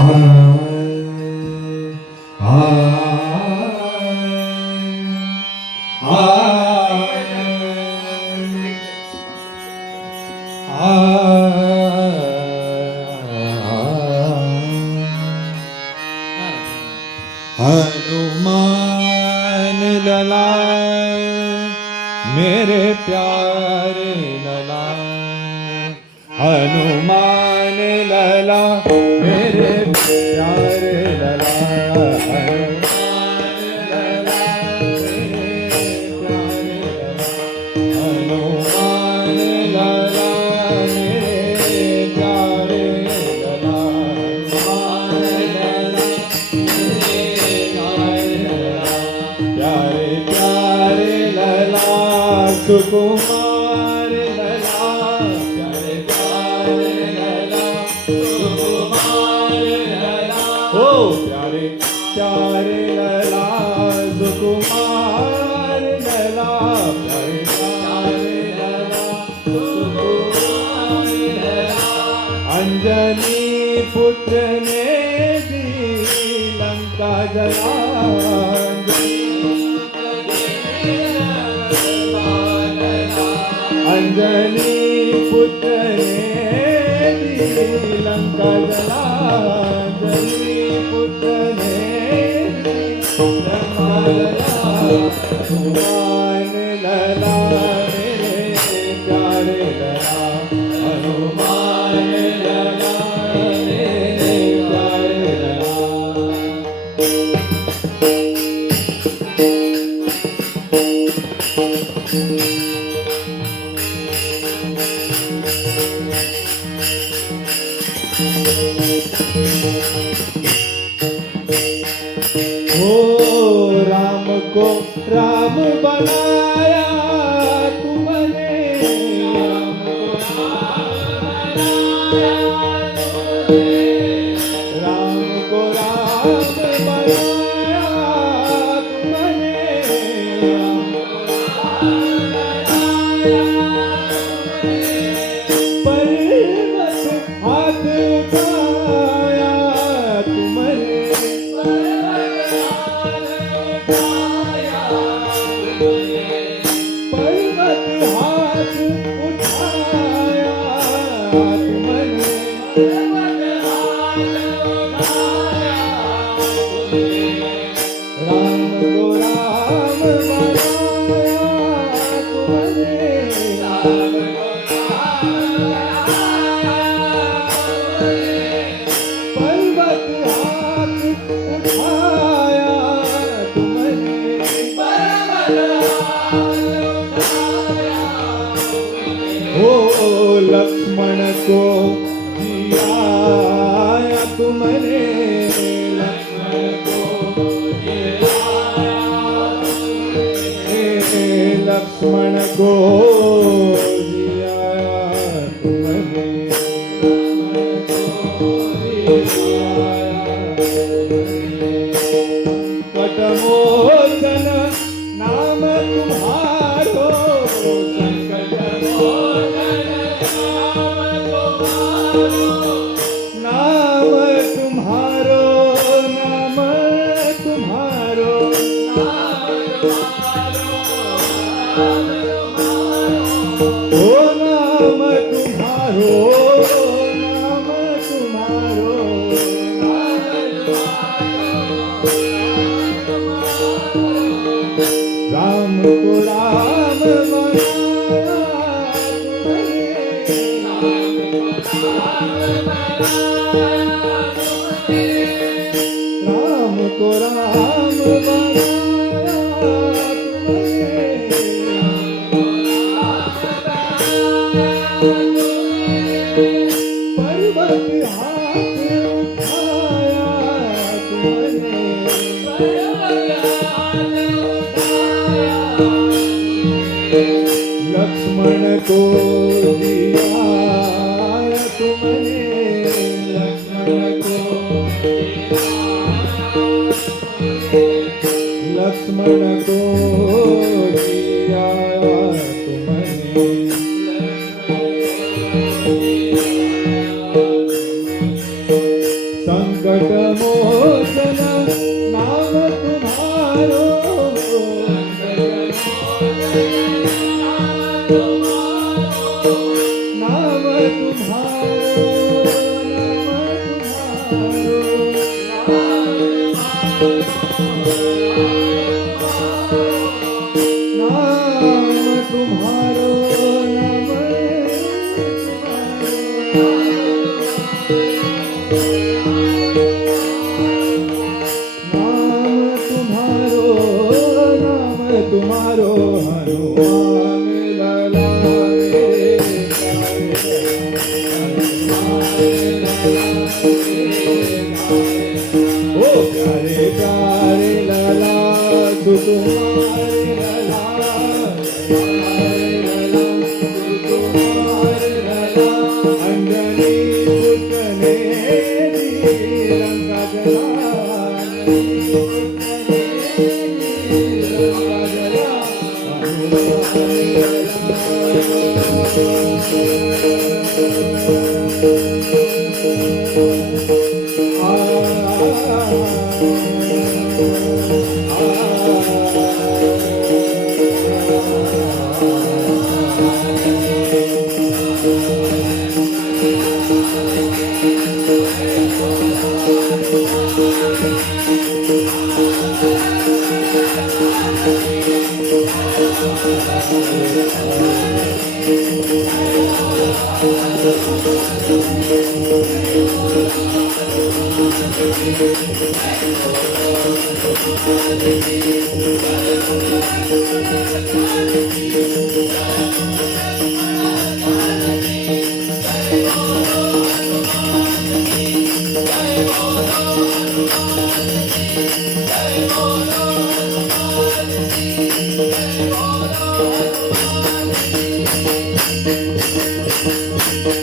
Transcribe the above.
हनुमान लला मेरे प्यारे लला, हनुमान लला मेरे प्यारे लला, हनुमान लला मेरे प्यारे लला, हनुमान लला मेरे प्यारे लला, हनुमान लला प्यारे प्यारे लला सुकुमार लला, प्यारे प्यारे लला सुकुमार लला, ओ प्यारे प्यारे लला सुकुमार लला, प्यारे प्यारे लला सुकुमार लला, अंजनी पुत्र ने दी लंका जला, अंजनी पुत्र ने दी लंका जला, अंजनी पुत्र ने दी लंका जला, हनुमान लला मेरे प्यारे लला, हनुमान लला मेरे प्यारे लला। ओ राम को राम बनाया तुमने, राम को राम बनाया तुमने, राम को राम बनाया तुमने, राम को राम बनाया तुमने, पर्वत हाथ उठाया तुमने, पर्वत हाथ उठाया तुमने, राम को राम बनाया तुमने, राम को पर्वत हाथ उठाया तुमने, ओ लक्ष्मण को जियाया तुमने, लक्ष्मण को जियाया तुमने, लक्ष्मण को जियाया तुमने, कटमोचन नाम तुम्हारो, नाम तुम्हारो, नाम तुम्हारो, ओ नाम तुम्हारो, नाम तुम्हारो, राम को राम बनाया तुमने, राम को राम बनाया तुमने, पर्वत हाथ उठाया तुमने, लक्ष्मण को दिया तुमने, लक्ष्मण को लक्ष्मण को दिया तुमने, संकट मोचन नाम तुम्हारो नाम तुम्हारो नाम तुम्हारो तुम्हारो हनुमान लला ओ प्यारे प्यारे लला तू तुम्हारे लला अंजनी पुतने लंका Oh